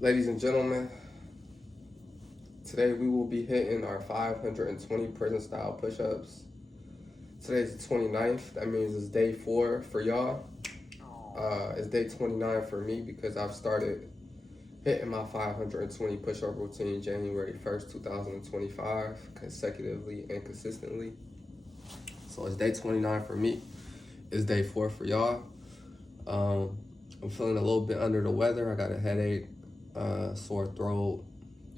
Ladies and gentlemen, today we will be hitting our 520 prison style push ups. Today's the 29th. That means it's day 4 for y'all. It's day 29 for me because I've started hitting my 520 push up routine January 1st, 2025, consecutively and consistently. So it's day 29 for me. It's day 4 for y'all. I'm feeling a little bit under the weather. I got a headache, sore throat,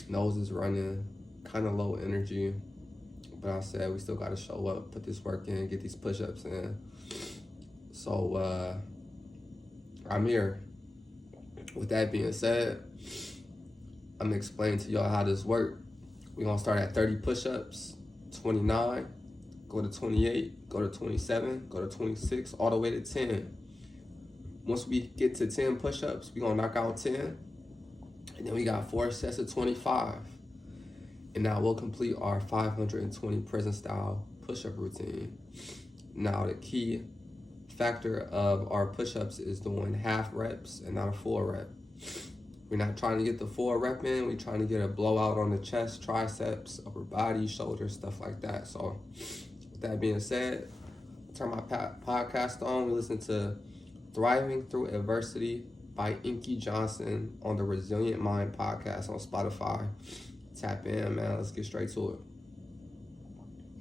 nose is running, kind of low energy. But I said we still got to show up, put this work in, get these push-ups in. So I'm here. With that being said, I'm gonna explain to y'all how this works. We're gonna start at 30 push-ups, 29, go to 28, go to 27, go to 26, all the way to 10. Once we get to 10 push-ups, we're gonna knock out 10. And then we got 4 sets of 25. And now we'll complete our 520 prison style push-up routine. Now the key factor of our push-ups is doing half reps and not a full rep. We're not trying to get the full rep in, we're trying to get a blowout on the chest, triceps, upper body, shoulders, stuff like that. So with that being said, turn my podcast on. We listen to Thriving Through Adversity by Inky Johnson on the Resilient Mind podcast on Spotify. Tap in, man. Let's get straight to it.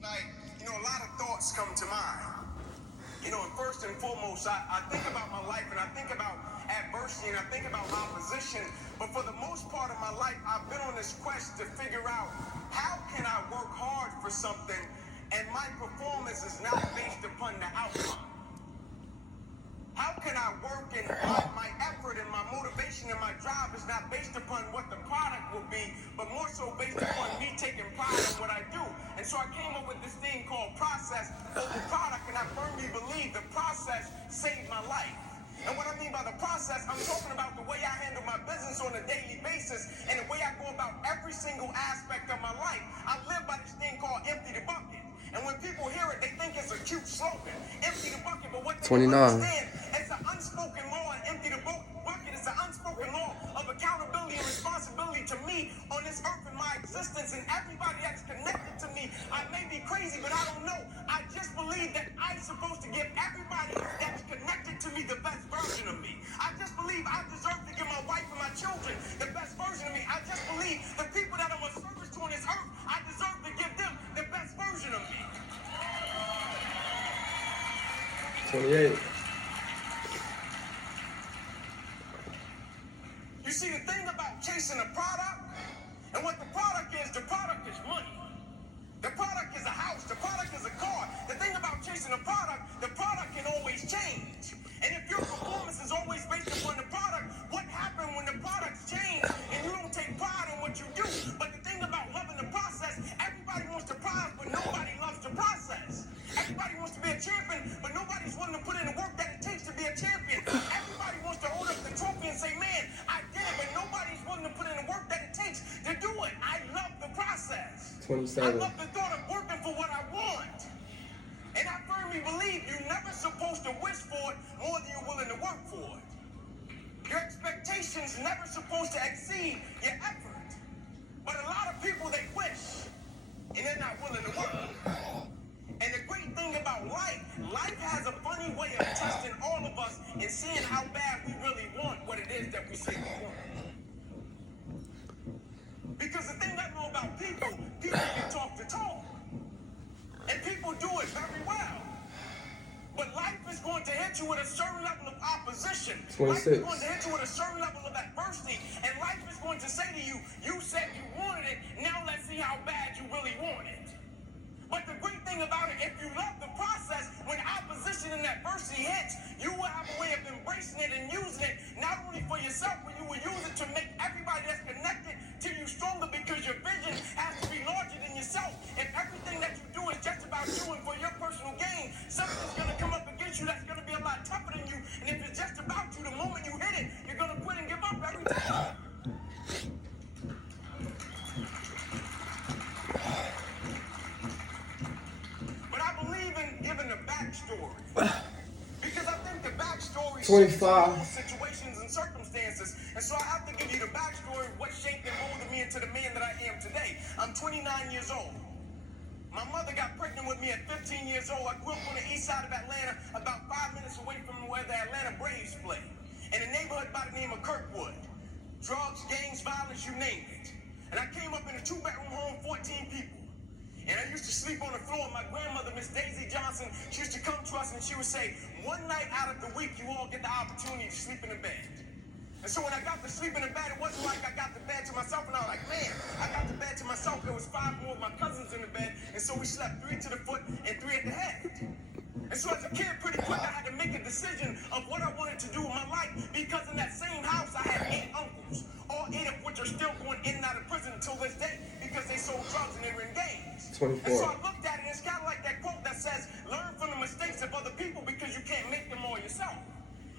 A lot of thoughts come to mind. And first and foremost, I think about my life and I think about adversity and I think about opposition. But for the most part of my life, I've been on this quest to figure out how can I work hard for something and my performance is not based upon the outcome. How can I work and my effort and my motivation and my drive is not based upon what the product will be, but more so based upon me taking pride in what I do. And so I came up with this thing called process over product, and I firmly believe the process saved my life. And what I mean by the process, I'm talking about the way I handle my business on a daily basis and the way I go about every single aspect of my life. I live by this thing called empty the bucket. And when people hear it, they think it's a cute slogan, empty the bucket, but what they 29. don't understand, it's an unspoken law, and empty the bucket is an unspoken law of accountability and responsibility to me on this earth and my existence, and everybody that's connected to me. I may be crazy, but I don't know. I just believe that I'm supposed to give everybody that's connected to me the best version of me. I just believe I deserve to give my wife and my children the best version of me. I just believe the people that I'm a service to on this earth, I deserve to give them the best version of me. 28. You see, the thing about chasing a product, and what the product is money. The product is a house, the product is a car. The thing about chasing a product, the product can always change. And if your performance is always based upon the product, what happens when the products change and you don't take pride in what you do? But the thing about loving the process, everybody wants the prize, but nobody loves the process. Everybody wants to be a champion, but nobody's willing to put in the work that it takes to be a champion. Everybody wants to hold up the trophy and say, man, I did it, but nobody's willing to put in the work that it takes to do it. I love the process. 27. I love the thought of working for what I want. And I firmly believe you're never supposed to wish for it more than you're willing to work for it. Your expectations never supposed to exceed your effort. But a lot of people, they wish, and they're not willing to work. And the great thing about life has a funny way of testing all of us and seeing how bad we really want what it is that we say we want. Because the thing I know about people can talk the talk. And people do it very well. But life is going to hit you with a certain level of opposition. 26. Life is going to hit you with a certain level of adversity. And life is going to say to you, you said you wanted it, now let's see how bad you really want it. But the great thing about it, if you love the process, when opposition and adversity hits, you will have a way of embracing it and using it, not only for yourself, but you will use it to make everybody that's connected to you stronger because your vision has to be larger than yourself. If everything that you do is just about you and for your personal gain, something's going to come up against you that's going to be a lot tougher than you. And if it's just about you, the moment you hit it, you're going to quit and give up every time. Backstory. Because I think the backstory 25. situations and circumstances. And so I have to give you the backstory I'm 29 years old. My mother got pregnant with me at 15 years old. I grew up on the east side of Atlanta, about 5 minutes away from where the Atlanta Braves play, in a neighborhood by the name of Kirkwood. Drugs, gangs, violence, you name it. And I came up in a 2-bedroom home, 14 people. And I used to sleep on the floor. My grandmother, Miss Daisy Johnson, she used to come to us and she would say, one night out of the week, you all get the opportunity to sleep in the bed. And so when I got to sleep in the bed, it wasn't like I got the bed to myself and I was like, man, I got the bed to myself. There was 5 more of my cousins in the bed. And so we slept 3 to the foot and 3 at the head. And so as a kid, pretty quick, I had to make a decision of what I wanted to do with my life, because in that same house, I had 8 uncles, all 8 of which are still going in and out of prison until this day because they sold drugs and they were in gangs. 24. And so I looked at it, and it's kind of like that quote that says, learn from the mistakes of other people because you can't make them all yourself.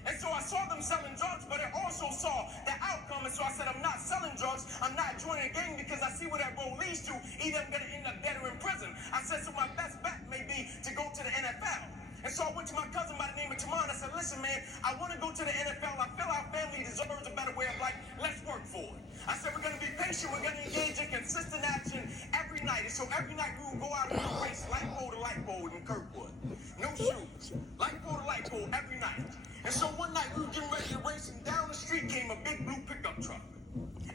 And so I saw them selling drugs, but I also saw the outcome. And so I said, I'm not selling drugs. I'm not joining a gang because I see where that road leads to. Either I'm going to end up dead or in prison. I said, so my best bet may be to go to the NFL. And so I went to my cousin by the name of Tamon. I said, listen, man, I want to go to the NFL. I feel our family deserves a better way of life. Let's work for it. I said, we're going to be patient. We're going to engage in consistent action every night. And so every night we would go out and we would race light pole to light pole in Kirkwood. No shoes. Light pole to light pole every night. And so one night we were getting ready to race, and down the street came a big blue pickup truck.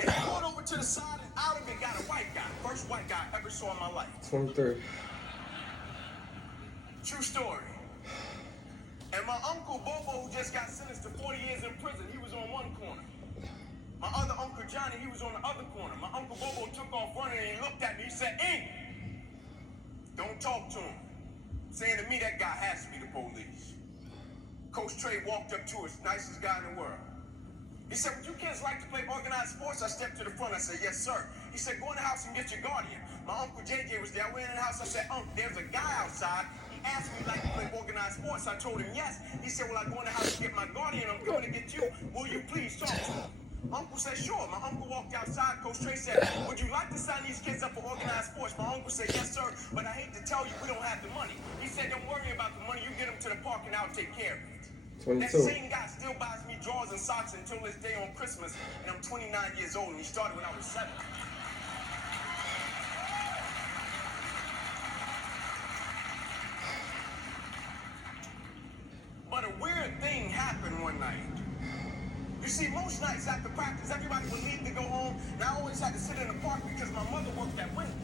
And I pulled over to the side, and out of it got a white guy. First white guy I ever saw in my life. 23. True story. And my uncle Bobo, who just got sentenced to 40 years in prison, he was on one corner. My other uncle Johnny, he was on the other corner. My uncle Bobo took off running, and he looked at me. He said, Ink, don't talk to him. Saying to me, that guy has to be the police. Coach Trey walked up to us, nicest guy in the world. He said, would you kids like to play organized sports? I stepped to the front. I said, yes, sir. He said, go in the house and get your guardian. My uncle JJ was there. I went in the house. I said, there's a guy outside. He asked me, like to play organized sports. I told him, yes. He said, well, I go in the house and get my guardian. I'm coming to get you. Will you please talk to him? Uncle said, sure. My uncle walked outside. Coach Trey said, would you like to sign these kids up for organized sports? My uncle said, yes, sir. But I hate to tell you, we don't have the money. He said, don't worry about the money. You get them to the park and I'll take care of it. 22. That same guy still buys me drawers and socks until this day on Christmas, and I'm 29 years old, and he started when I was 7. But a weird thing happened one night. You see, most nights after practice, everybody would leave to go home, and I always had to sit in the park because my mother worked at Wendy's.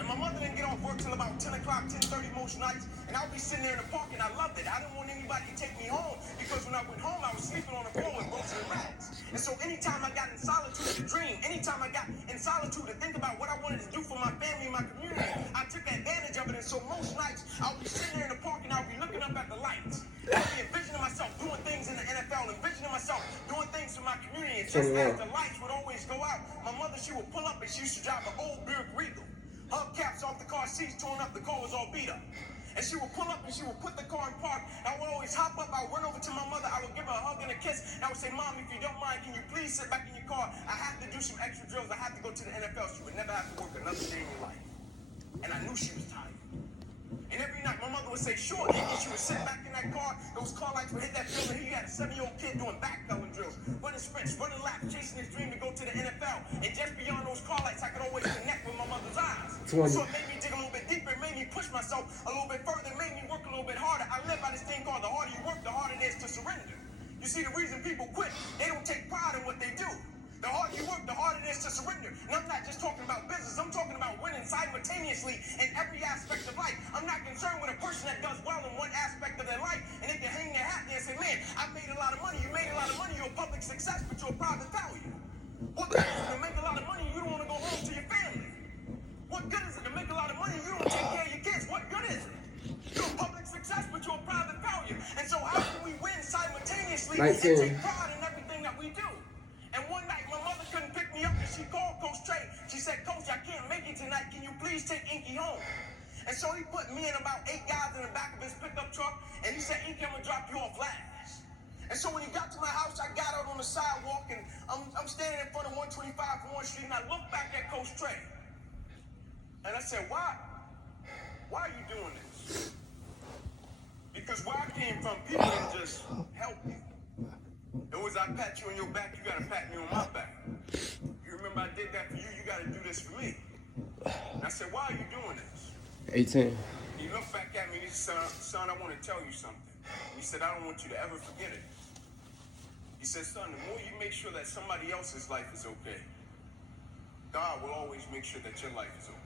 And my mother didn't get off work till about 10 o'clock, 10:30 most nights, and I would be sitting there in the park, and I loved it. I didn't want anybody to take me home, because when I went home, I was sleeping on the floor with roaches and rats. And so anytime I got in solitude to dream, anytime I got in solitude to think about what I wanted to do for my family and my community, I took advantage of it. And so most nights, I would be sitting there in the park, and I would be looking up at the lights. I would be envisioning myself doing things in the NFL, envisioning myself doing things for my community. And just as the lights would always go out, my mother, she would pull up, and she used to drive an old Buick Regal. Hubcaps off the car, seats torn up, the car was all beat up. And she would pull up and she would put the car in park. I would always hop up, I would run over to my mother, I would give her a hug and a kiss, and I would say, Mom, if you don't mind, can you please sit back in your car? I have to do some extra drills, I have to go to the NFL. She would never have to work another day in your life. And I knew she was tired. And every night my mother would say, sure, and she would sit back in that car, those car lights would hit that building. Here you had a 7-year-old kid doing backpedaling drills, running sprints, running laps, chasing his dream to go to the NFL. And just beyond those car lights, I could always connect with my mother's eyes. 20. So it made me dig a little bit deeper, it made me push myself a little bit further, it made me work a little bit harder. I live by this thing called the harder you work, the harder it is to surrender. You see, the reason people quit, they don't take pride in what they do. The harder you work, the harder it is to surrender. And I'm not just talking about business, I'm talking about winning simultaneously in every aspect of life. I'm not concerned with a person that does well in one aspect of their life and they can hang their hat there and say, man, I made a lot of money. You made a lot of money, you're a public success, but you're a private failure. What good is it to make a lot of money and you don't want to go home to your family? What good is it to make a lot of money and you don't take care of your kids? What good is it? You're a public success, but you're a private failure. And so how can we win simultaneously 19. and take pride in everything that we do? And one night, my mother couldn't pick me up, and she called Coach Trey. She said, Coach, I can't make it tonight. Can you please take Inky home? And so he put me and about 8 guys in the back of his pickup truck, and he said, Inky, I'm going to drop you off last. And so when he got to my house, I got out on the sidewalk, and I'm standing in front of 125 Warren Street, and I looked back at Coach Trey. And I said, why are you doing this? Because where I came from, people didn't just help you. It was I pat you on your back, you gotta pat me on my back. You remember I did that for you, you gotta do this for me. And I said, why are you doing this? 18. He looked back at me and he said, son, I want to tell you something. He said, I don't want you to ever forget it. He said, son, the more you make sure that somebody else's life is okay, God will always make sure that your life is okay.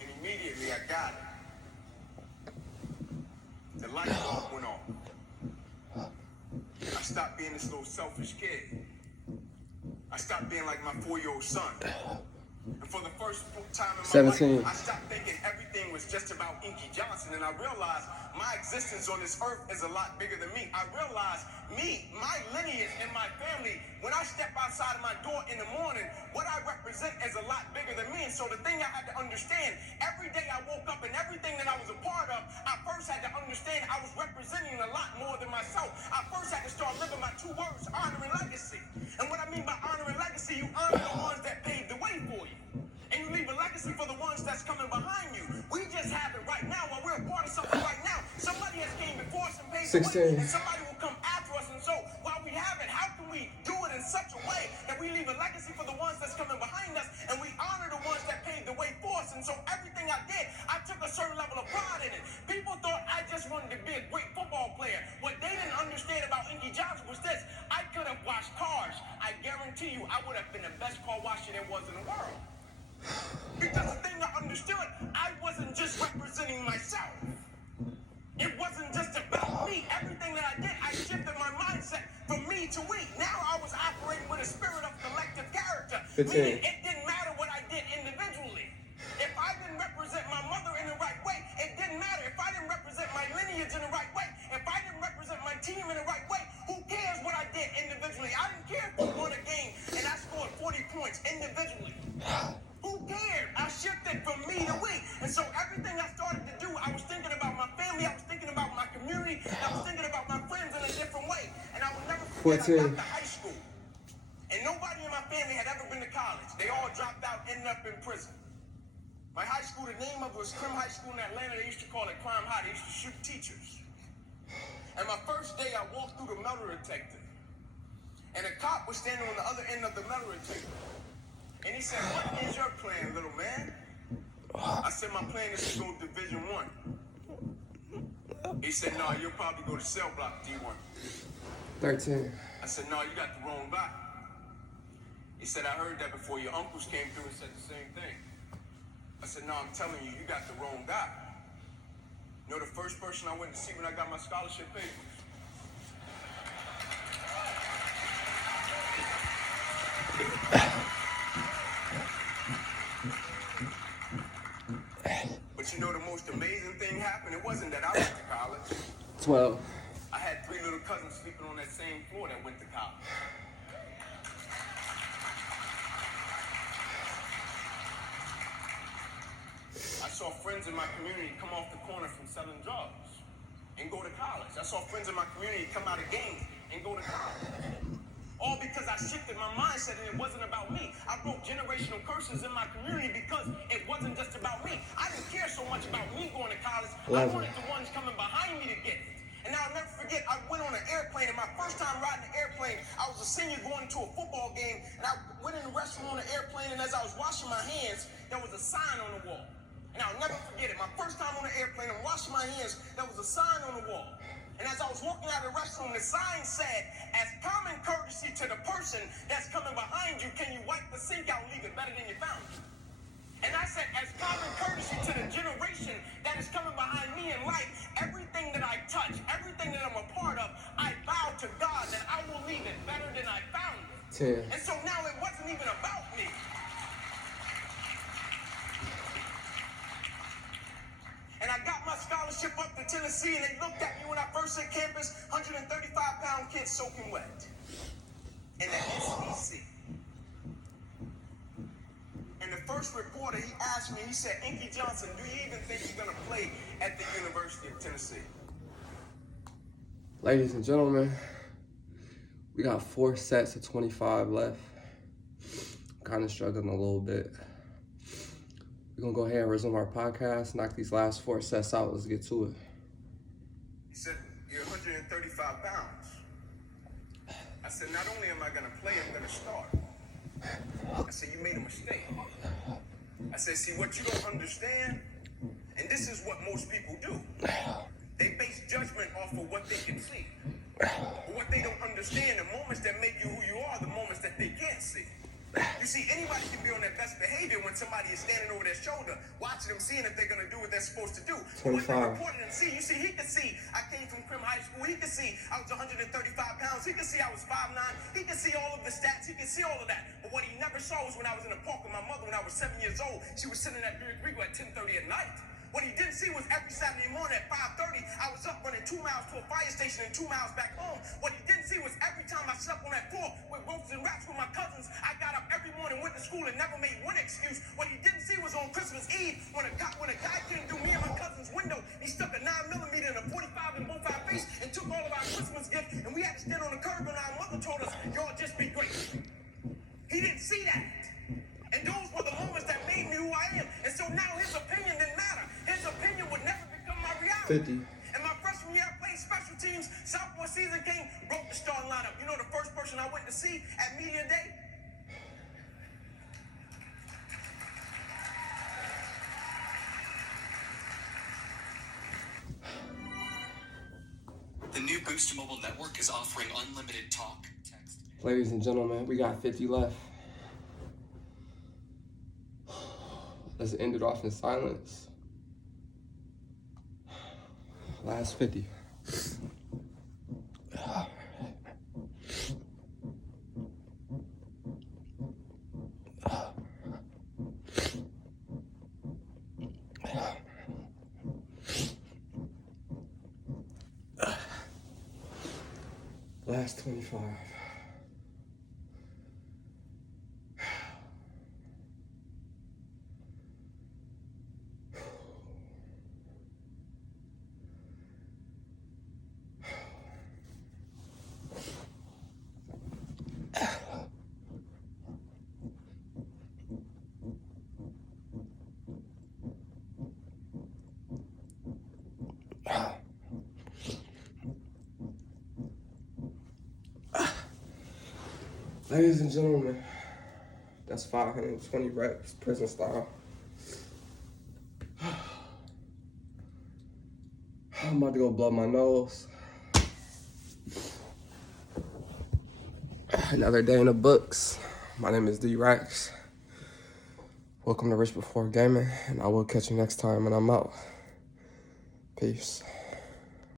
And immediately I got it. The light bulb went off. I stopped being this little selfish kid. I stopped being like my 4-year-old son. And for the first time in my 17. life, I stopped thinking everything was just about Inky Johnson, and I realized my existence on this earth is a lot bigger than me. I realized my lineage and my family, when I step outside of my door in the morning, what I represent is a lot bigger than me. And so the thing I had to understand, every day I woke up and everything that I was a part of, I first had to understand I was representing a lot more than myself. I first had to start living by 2 words, honor and legacy. And what I mean by honor and legacy, you honor the ones that paved the way for you. And you leave a legacy for the ones that's coming behind you. We just have it right now. While we're a part of something right now, somebody has came before us and paved the way, and somebody will come after us. And so while we have it, how can we do it in such a way that we leave a legacy for the ones that's coming behind us, and we honor the ones that paved the way for us? And so everything I did, I took a certain level of pride in it. People thought I just wanted to be a great football player. What they didn't understand about Inky Johnson was this: I could have washed cars. I guarantee you, I would have been the best car washer there was in the world. Because the thing I understood, I wasn't just representing myself. It wasn't just about me. Everything that I did, I shifted my mindset from me to we. Now I was operating with a spirit of collective character. Meaning it didn't matter what I did individually. If I didn't represent my mother in the right way, it didn't matter. If I didn't represent my lineage in the right way, if I didn't represent my team in the right way, who cares what I did individually? I didn't care if we won a game and I scored 40 points individually. Who cared? I shifted from me to we. And so everything I started to do, I was thinking about my family, I was thinking about my community, I was thinking about my friends in a different way. And I will never forget, I got to high school. And nobody in my family had ever been to college. They all dropped out, ended up in prison. My high school, the name of it was Crim High School in Atlanta. They used to call it Crime High. They used to shoot teachers. And my first day, I walked through the metal detector. And a cop was standing on the other end of the metal detector. And he said, what is your plan, little man? I said, my plan is to go to Division I. He said, no, you'll probably go to cell block D1. 13. I said, no, you got the wrong guy. He said, I heard that before. Your uncles came through and said the same thing. I said, no, I'm telling you, you got the wrong guy. You know the first person I went to see when I got my scholarship papers? But you know the most amazing thing happened? It wasn't that I went to college. 12. I had 3 little cousins sleeping on that same floor that went to college. I saw friends in my community come off the corner from selling drugs and go to college. I saw friends in my community come out of gangs and go to college. All because I shifted my mindset and it wasn't about me. I broke generational curses in my community because it wasn't just about me. I didn't care so much about me going to college. I wanted the ones coming behind me to get it. And I'll never forget, I went on an airplane, and my first time riding an airplane, I was a senior going to a football game, and I went in the restroom on the airplane, and as I was washing my hands, there was a sign on the wall. And I'll never forget it. My first time on an airplane, I'm washing my hands, there was a sign on the wall. And as I was walking out of the restroom, the sign said, as common courtesy to the person that's coming behind you, can you wipe the sink out and leave it better than you found it? And I said, as common courtesy to the generation that is coming behind me in life, everything that I touch, everything that I'm a part of, I vow to God that I will leave it better than I found it. 10. And so now it wasn't even about me. And I got my scholarship up to Tennessee, and they looked at me when I first hit campus, 135-pound kid soaking wet. In the SEC. And the first reporter, he asked me, he said, Inky Johnson, do you even think you're going to play at the University of Tennessee? Ladies and gentlemen, we got 4 sets of 25 left. Kind of struggling a little bit. We're going to go ahead and resume our podcast, knock these last 4 sets out. Let's get to it. He said, You're 135 pounds. I said, not only am I going to play, I'm going to start. I said, you made a mistake. I said, see, what you don't understand, and this is what most people do. They base judgment off of what they can see. But what they don't understand, the moments that make you who you are, the moments that they can't see. You see, anybody can be on their best behavior when somebody is standing over their shoulder, watching them, seeing if they're going to do what they're supposed to do. But what they reported and see, you see, he could see I came from Crim High School. He could see I was 135 pounds. He could see I was 5'9". He could see all of the stats. He could see all of that. But what he never saw was when I was in the park with my mother when I was 7 years old. She was sitting at Beer Creek at 10:30 at night. What he didn't see was every Saturday morning at 5:30, I was up running 2 miles to a fire station and 2 miles back home. What he didn't see was every time I slept on that floor with ropes and wraps with my cousins, I got up every morning, went to school, and never made one excuse. What he didn't see was on Christmas Eve, when a guy came through me and my cousin's window, he stuck a 9mm and a 45 in both our face and took all of our Christmas gifts, and we had to stand on the curb, and our mother told us, y'all just be grateful. He didn't see that. And those were the moments that made me who I am. And so now his opinion didn't matter. His opinion would never become my reality. 50. And my freshman year, I played special teams. Sophomore season came, broke the starting lineup. You know the first person I went to see at media day? The new Boost Mobile network is offering unlimited talk, text. Ladies and gentlemen, we got 50 left. Let's end it off in silence. Last 50. Last 25. Ladies and gentlemen, that's 520 reps, prison style. I'm about to go blow my nose. Another day in the books. My name is D-Rax. Welcome to Rich Before Gaming, and I will catch you next time, and I'm out. Peace.